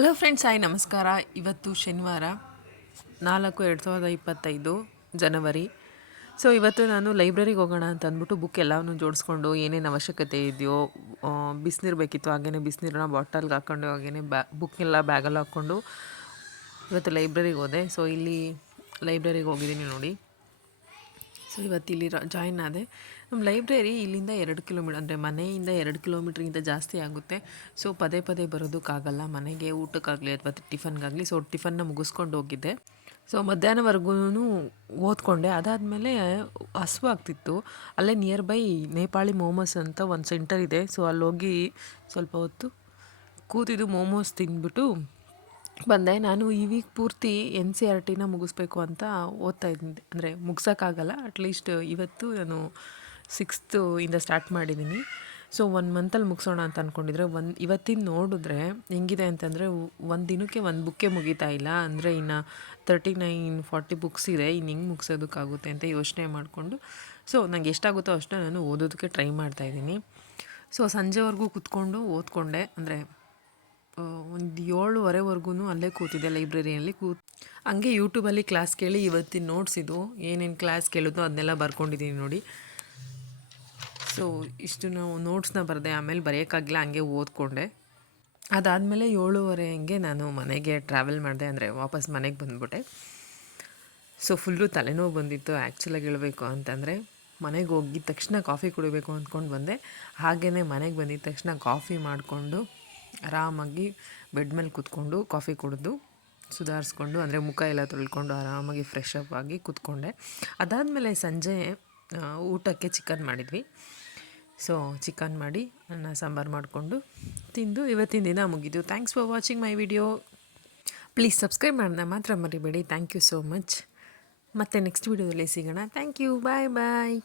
Hello friends, hi ನಮಸ್ಕಾರ. ಇವತ್ತು ಶನಿವಾರ 4/2025 ಜನವರಿ. ಸೊ ಇವತ್ತು ನಾನು ಲೈಬ್ರರಿಗೆ ಹೋಗೋಣ ಅಂತ ಅಂದ್ಬಿಟ್ಟು ಬುಕ್ ಎಲ್ಲವನ್ನೂ ಜೋಡಿಸ್ಕೊಂಡು ಏನೇನು ಅವಶ್ಯಕತೆ ಇದೆಯೋ, ಬಿಸಿನೀರು ಬೇಕಿತ್ತು, ಹಾಗೆಯೇ ಬಿಸಿನೀರನ್ನ ಬಾಟಲ್ಗೆ ಹಾಕ್ಕೊಂಡು ಹಾಗೆಯೇ ಬುಕ್ನೆಲ್ಲ ಬ್ಯಾಗಲ್ಲಿ ಹಾಕ್ಕೊಂಡು ಇವತ್ತು ಲೈಬ್ರರಿಗೆ ಹೋದೆ. ಸೊ ಇಲ್ಲಿ ಲೈಬ್ರರಿಗೆ ಹೋಗಿದ್ದೀನಿ ನೋಡಿ. ಸೊ ಇವತ್ತು ಇಲ್ಲಿ ಜಾಯಿನ್ ಆದೆ. ನಮ್ಮ ಲೈಬ್ರರಿ ಇಲ್ಲಿಂದ 2 ಕಿಲೋಮೀಟರ್, ಅಂದರೆ ಮನೆಯಿಂದ 2 ಕಿಲೋಮೀಟ್ರಿಂದ ಜಾಸ್ತಿ ಆಗುತ್ತೆ. ಸೊ ಪದೇ ಪದೇ ಬರೋದಕ್ಕಾಗಲ್ಲ ಮನೆಗೆ, ಊಟಕ್ಕಾಗಲಿ ಅಥವಾ ಟಿಫನ್ಗಾಗಲಿ. ಸೊ ಟಿಫನ್ನ ಮುಗಿಸ್ಕೊಂಡು ಹೋಗಿದ್ದೆ. ಸೊ ಮಧ್ಯಾಹ್ನವರೆಗೂ ಓದ್ಕೊಂಡೆ. ಅದಾದಮೇಲೆ ಹಸುವಾಗ್ತಿತ್ತು. ಅಲ್ಲೇ ನಿಯರ್ ಬೈ ನೇಪಾಳಿ ಮೋಮೋಸ್ ಅಂತ ಒಂದು ಸೆಂಟರ್ ಇದೆ. ಸೊ ಅಲ್ಲೋಗಿ ಸ್ವಲ್ಪ ಹೊತ್ತು ಕೂತಿದ್ದು ಮೋಮೋಸ್ ತಿಂದ್ಬಿಟ್ಟು ಬಂದೆ. ನಾನು ಈ ವೀಕ್ ಪೂರ್ತಿ NCERTನ ಮುಗಿಸ್ಬೇಕು ಅಂತ ಓದ್ತಾ ಇದ್ದೆ. ಅಂದರೆ ಮುಗ್ಸೋಕ್ಕಾಗಲ್ಲ, ಅಟ್ಲೀಸ್ಟ್ ಇವತ್ತು ನಾನು 6th ಇಂದ ಸ್ಟಾರ್ಟ್ ಮಾಡಿದ್ದೀನಿ. ಸೊ 1 ಮಂತಲ್ಲಿ ಮುಗಿಸೋಣ ಅಂತ ಅಂದ್ಕೊಂಡಿದ್ರೆ ಇವತ್ತಿನ ನೋಡಿದ್ರೆ ಹೆಂಗಿದೆ ಅಂತಂದರೆ, ಒಂದು ದಿನಕ್ಕೆ ಒಂದು ಬುಕ್ಕೇ ಮುಗಿತಾ ಇಲ್ಲ. ಅಂದರೆ ಇನ್ನು 39-40 ಬುಕ್ಸ್ ಇದೆ. ಇನ್ನು ಹೆಂಗೆ ಮುಗಿಸೋದಕ್ಕಾಗುತ್ತೆ ಅಂತ ಯೋಚನೆ ಮಾಡಿಕೊಂಡು, ಸೊ ನನಗೆ ಎಷ್ಟಾಗುತ್ತೋ ಅಷ್ಟು ನಾನು ಓದೋದಕ್ಕೆ ಟ್ರೈ ಮಾಡ್ತಾಯಿದ್ದೀನಿ. ಸೊ ಸಂಜೆವರೆಗೂ ಕೂತ್ಕೊಂಡು ಓದ್ಕೊಂಡೆ. ಅಂದರೆ ಒಂದು 7:30ವರೆಗೂ ಅಲ್ಲೇ ಕೂತಿದ್ದೆ ಲೈಬ್ರರಿಯಲ್ಲಿ. ಹಂಗೆ ಯೂಟ್ಯೂಬಲ್ಲಿ ಕ್ಲಾಸ್ ಕೇಳಿ ಇವತ್ತಿನ ನೋಟ್ಸ್ ಇದು ಏನೇನು ಕ್ಲಾಸ್ ಕೇಳಿದ್ನೋ ಅದನ್ನೆಲ್ಲ ಬರ್ಕೊಂಡಿದ್ದೀನಿ ನೋಡಿ. ಸೊ ಇಷ್ಟು ನಾವು ನೋಟ್ಸ್ನ ಬರೆದೆ, ಆಮೇಲೆ ಬರೆಯೋಕ್ಕಾಗಿಲ್ಲ, ಹಂಗೆ ಓದ್ಕೊಂಡೆ. ಅದಾದಮೇಲೆ 7:30 ಹಂಗೆ ನಾನು ಮನೆಗೆ ಟ್ರಾವೆಲ್ ಮಾಡಿದೆ, ಅಂದರೆ ವಾಪಸ್ ಮನೆಗೆ ಬಂದುಬಿಟ್ಟೆ. ಸೊ ಫುಲ್ಲು ತಲೆನೋವು ಬಂದಿತ್ತು ಆ್ಯಕ್ಚುಲಾಗಿ ಹೇಳಬೇಕು ಅಂತಂದರೆ. ಮನೆಗೆ ಹೋಗಿದ ತಕ್ಷಣ ಕಾಫಿ ಕುಡಿಬೇಕು ಅಂದ್ಕೊಂಡು ಬಂದೆ. ಹಾಗೆಯೇ ಮನೆಗೆ ಬಂದಿದ್ದ ತಕ್ಷಣ ಕಾಫಿ ಮಾಡಿಕೊಂಡು ಆರಾಮಾಗಿ ಬೆಡ್ ಮೇಲೆ ಕೂತ್ಕೊಂಡು ಕಾಫಿ ಕುಡಿದು ಸುಧಾರಿಸ್ಕೊಂಡು, ಅಂದರೆ ಮುಖ ಎಲ್ಲ ತೊಳ್ಕೊಂಡು ಆರಾಮಾಗಿ ಫ್ರೆಶ್ ಅಪ್ ಆಗಿ ಕೂತ್ಕೊಂಡೆ. ಅದಾದಮೇಲೆ ಸಂಜೆ ಊಟಕ್ಕೆ ಚಿಕನ್ ಮಾಡಿದ್ವಿ. ಸೊ ಚಿಕನ್ ಮಾಡಿ ಅನ್ನ ಸಾಂಬಾರು ಮಾಡಿಕೊಂಡು ತಿಂದು ಇವತ್ತಿನ ದಿನ ಮುಗಿದು. Thanks for watching my video. Please subscribe ಮಾಡೋಣ ಮಾತ್ರ ಮರಿಬೇಡಿ. Thank you so much. ಮತ್ತು ನೆಕ್ಸ್ಟ್ ವಿಡಿಯೋದಲ್ಲಿ ಸಿಗೋಣ. Thank you. Bye bye.